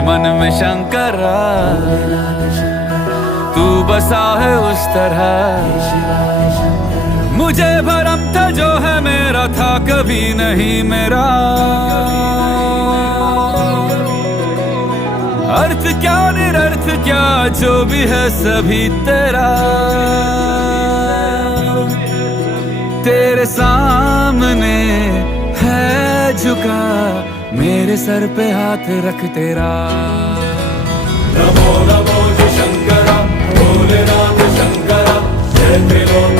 मन में शंकरा, तू बसा है उस तरह। मुझे भरम था जो है मेरा था कभी नहीं मेरा। अर्थ क्या निरर्थ क्या जो भी है सभी तेरा। तेरे सामने है झुका मेरे सर पे हाथ रख तेरा। नमो नमो जय शंकरा, भोलेनाथ शंकरा, जय त्रिलोक